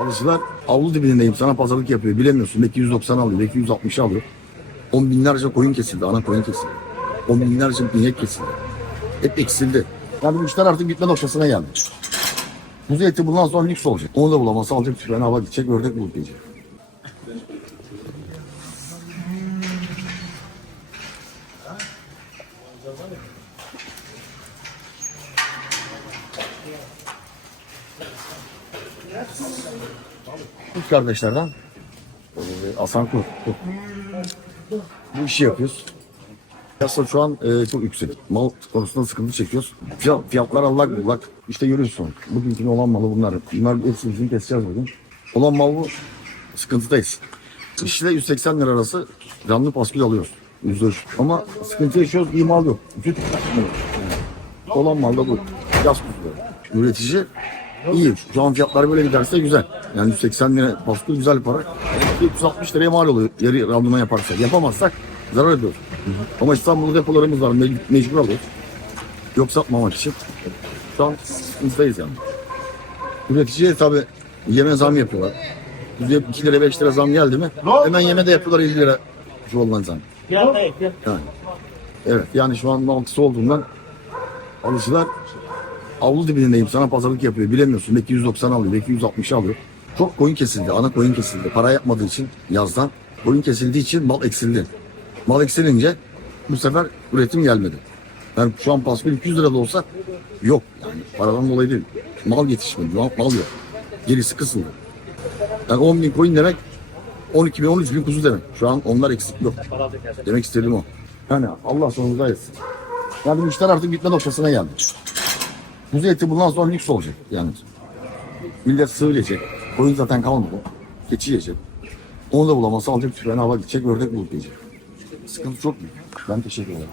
Alıcılar avlu dibindeyim sana pazarlık yapıyor. Bilemiyorsun. Belki 190 alıyor. Belki 160 alıyor. On binlerce koyun kesildi. Ana koyun kesildi. On binlerce inek kesildi. Hep eksildi. Yani bu işler artık bitme noktasına geldi. Kuzu eti bundan sonra lüks olacak. Onu da bulamazsa alacak tüfeğine hava gidecek. Ördek bulup yiyecek. Üç kardeşlerden eee, Hasan Kur. Kur. Bu işi yapıyoruz. Piyasa şu an eee, çok yüksek. Mal konusunda sıkıntı çekiyoruz. Fiyat, fiyatlar allak bullak. İşte görüyorsun. Bugünkü olan malı bunlar. Bunlar hepsini keseceğiz bugün. Olan mal bu. Sıkıntıdayız. İşle 180 lira arası canlı paskül alıyoruz. Yüzde üç. Ama sıkıntı yaşıyoruz. iyi mal yok. Yani. Olan mal da bu. Yaz kuzuları. Üretici iyi. Şu an fiyatlar böyle giderse güzel. Yani 180 lira paskül güzel bir para. Yani 360 liraya mal oluyor. Yarı randıman yaparsak. Yapamazsak zarar ediyoruz. Ama İstanbul'da depolarımız var. Me- mecbur alıyoruz. Yok satmamak için. Şu an sıkıntıdayız yani. Üreticiye tabi yeme zam yapıyorlar. Yüzde 2 lira 5 lira zam geldi mi hemen yeme de yapıyorlar 50 lira çuvaldan zam. Yani. Evet yani şu an mantısı olduğundan alıcılar avlu dibindeyim sana pazarlık yapıyor. Bilemiyorsun belki 190 alıyor belki 160 alıyor. Çok koyun kesildi. Ana koyun kesildi. Para yapmadığı için yazdan koyun kesildiği için mal eksildi. Mal eksilince bu sefer üretim gelmedi. Yani şu an paskül 200 lira da olsa yok. Yani paradan dolayı değil. Mal yetişmedi. Mal, yok. Gerisi kısıldı. Yani 10 bin koyun demek 12 bin 13 bin kuzu demek. Şu an onlar eksik yok. Demek istediğim o. Yani Allah sonumuzu etsin. Yani işler artık bitme noktasına geldi. Kuzu eti bundan sonra lüks olacak yani. Millet sığır yiyecek. Koyun zaten kalmadı. Keçi yiyecek. Onu da bulamazsa alacak tüfeğine hava gidecek. Ördek bulup yiyecek. Sıkıntı çok büyük. Ben teşekkür ederim.